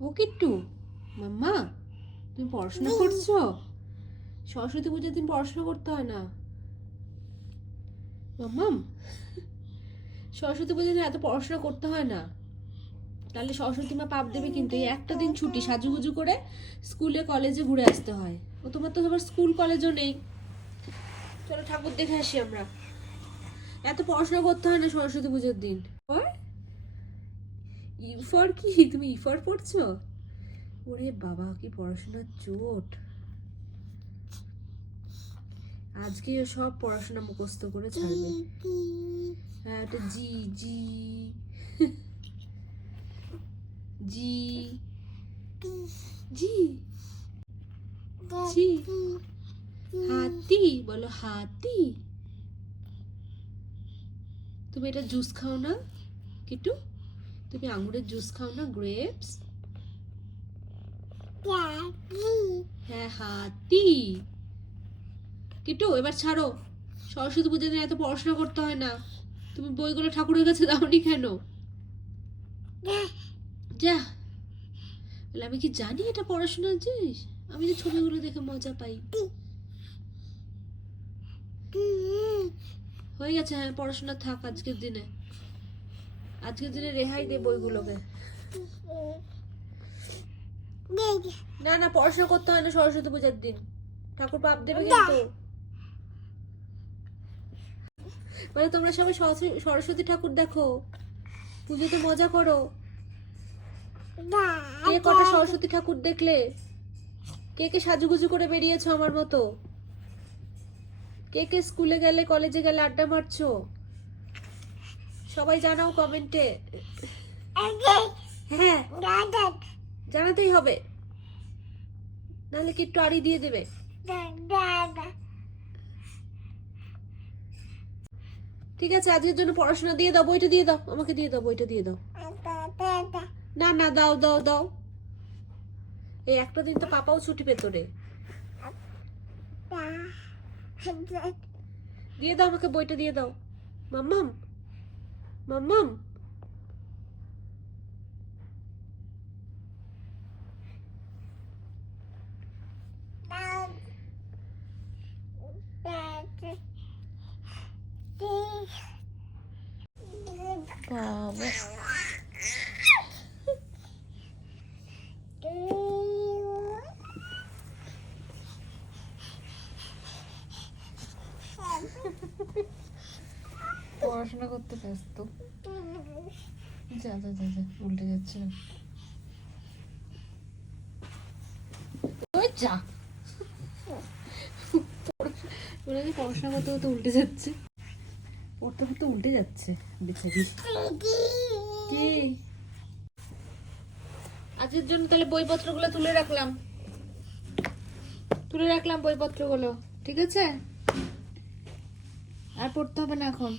ও কিট্টু? মাম্মা তুমি পড়াশোনা করছ? সরস্বতী পুজোর দিন পড়াশোনা করতে হয় না। মাম্মাম সরস্বতী পুজোর দিন এত পড়াশোনা করতে হয় না। তাহলে সরস্বতী মা পাপ দেবে কিন্তু এই একটা দিন ছুটি সাজুগুজু করে স্কুলে কলেজে ঘুরে আসতে হয়। ও তোমার তো আবার স্কুল কলেজও নেই। চলো ঠাকুর দেখে আসি আমরা। এত পড়াশোনা করতে হয় না সরস্বতী পুজোর দিন। ইফর কি? তুমি ইফর পড়ছো? ওরে বাবা, কি পড়াশোনার চোট। আজকে সব পড়াশোনা মুখস্থ করে ছাড়বে। হ্যাঁ জি জি। জি। জি। জি। হাতি, বলো হাতি। তুমি এটা জুস খাও না, কিটু? তুমি আঙুরের জুস খাও না গ্রেপস? হ্যাঁ হাতি। কিটু এবার ছাড়ো। সরস্বতী পুজোর দিন এত পড়াশোনা করতে হয় না। তুমি বইগুলো ঠাকুরের কাছে দাওনি কেন? যা। বলে আমি কি জানি এটা পড়াশোনার জিনিস? আমি যে ছবিগুলো দেখে মজা পাই। হয়ে গেছে হ্যাঁ পড়াশোনা থাক আজকের দিনে। আজকের দিনে রেহাই দে বইগুলোকে না না পড়াশোনা করতে হয় না সরস্বতী পূজার দিন। ঠাকুর পাপ দেবে কিন্তু। মানে তোমরা সবাই সরস্বতী- ঠাকুর দেখো। পুজোতে মজা করো। কে কটা সরস্বতী ঠাকুর দেখলে? কে কে সাজুগুজু করে বেরিয়েছো আমার মতো? কে কে স্কুলে গেলে কলেজে গেলে আড্ডা মারছো? সবাই জানাও কমেন্টে। হ্যাঁ। জানাতেই হবে। নাহলে কি একটু আড়ি দিয়ে দেবে? ঠিক আছে আজকের জন্য পড়াশোনা দিয়ে দাও বইটা দিয়ে দাও। আমাকে দিয়ে দাও বইটা দিয়ে দাও। না না দাও দাও দাও। এই একটা দিন তো পাপাও ছুটি পেতো রে। দিয়ে দাও আমাকে বইটা দিয়ে দাও। মাম্মাম। মাম্মাম বাবা পড়াশোনা করতে ব্যস্ত। যা যা যা যা, উল্টে যাচ্ছে। যা। পড়াশোনা করতে করতে উল্টে যাচ্ছে। পড়তে পড়তে উল্টে যাচ্ছে। কি? আজকের জন্য তাহলে বইপত্রগুলো তুলে রাখলাম। তুলে রাখলাম বইপত্রগুলো। ঠিক আছে? আর পড়তে হবে না এখন।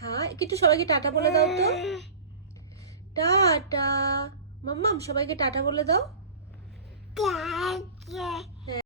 হ্যাঁ একটু সবাইকে টাটা বলে দাও তো। টাটা। মাম্মাম সবাইকে টাটা বলে দাও।